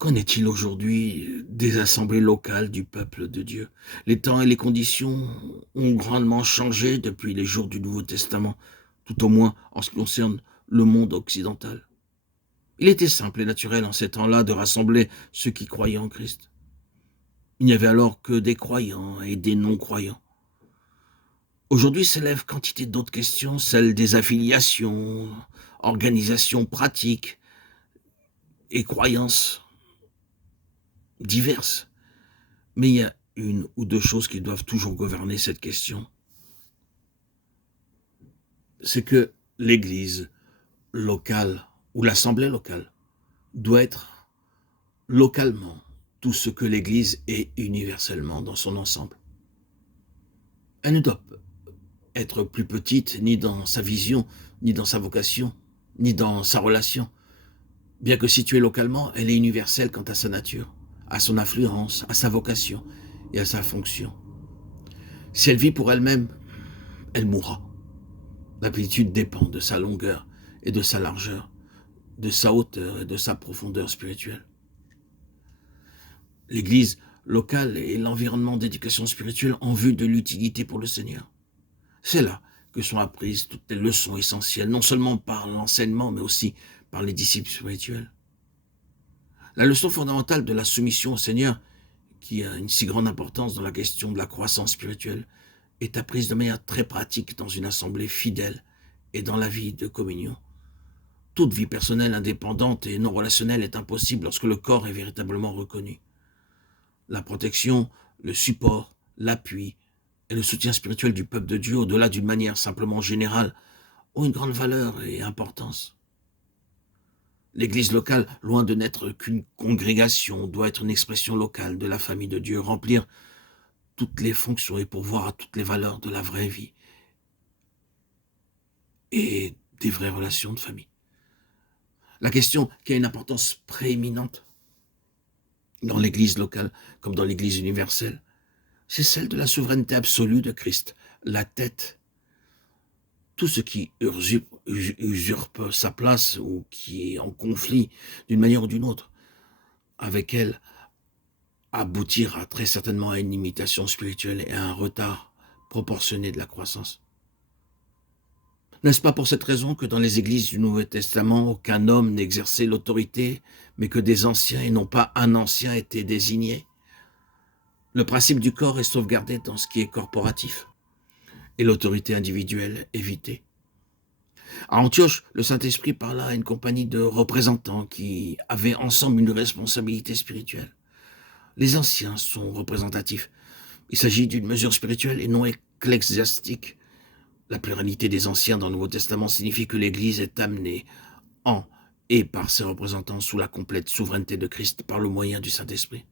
Qu'en est-il aujourd'hui des assemblées locales du peuple de Dieu? Les temps et les conditions ont grandement changé depuis les jours du Nouveau Testament, tout au moins en ce qui concerne le monde occidental. Il était simple et naturel en ces temps-là de rassembler ceux qui croyaient en Christ. Il n'y avait alors que des croyants et des non-croyants. Aujourd'hui s'élèvent quantité d'autres questions, celles des affiliations, organisations pratiques et croyances diverses. Mais il y a une ou deux choses qui doivent toujours gouverner cette question. C'est que l'Église locale ou l'Assemblée locale doit être localement tout ce que l'Église est universellement dans son ensemble. Elle ne doit être plus petite ni dans sa vision, ni dans sa vocation, ni dans sa relation. Bien que située localement, elle est universelle quant à sa nature, à son influence, à sa vocation et à sa fonction. Si elle vit pour elle-même, elle mourra. La plénitude dépend de sa longueur et de sa largeur, de sa hauteur et de sa profondeur spirituelle. L'Église locale est l'environnement d'éducation spirituelle en vue de l'utilité pour le Seigneur. C'est là que sont apprises toutes les leçons essentielles, non seulement par l'enseignement, mais aussi par les disciples spirituels. La leçon fondamentale de la soumission au Seigneur, qui a une si grande importance dans la question de la croissance spirituelle, est apprise de manière très pratique dans une assemblée fidèle et dans la vie de communion. Toute vie personnelle indépendante et non relationnelle est impossible lorsque le corps est véritablement reconnu. La protection, le support, l'appui et le soutien spirituel du peuple de Dieu, au-delà d'une manière simplement générale, ont une grande valeur et importance. L'Église locale, loin de n'être qu'une congrégation, doit être une expression locale de la famille de Dieu, remplir toutes les fonctions et pourvoir à toutes les valeurs de la vraie vie et des vraies relations de famille. La question qui a une importance prééminente dans l'Église locale comme dans l'Église universelle, c'est celle de la souveraineté absolue de Christ, la tête. Tout ce qui usurpe sa place ou qui est en conflit d'une manière ou d'une autre avec elle aboutira très certainement à une limitation spirituelle et à un retard proportionné de la croissance. N'est-ce pas pour cette raison que dans les églises du Nouveau Testament, aucun homme n'exerçait l'autorité, mais que des anciens et non pas un ancien étaient désignés? Le principe du corps est sauvegardé dans ce qui est corporatif et l'autorité individuelle évitée. À Antioche, le Saint-Esprit parla à une compagnie de représentants qui avaient ensemble une responsabilité spirituelle. Les anciens sont représentatifs. Il s'agit d'une mesure spirituelle et non ecclésiastique. La pluralité des anciens dans le Nouveau Testament signifie que l'Église est amenée en et par ses représentants sous la complète souveraineté de Christ par le moyen du Saint-Esprit.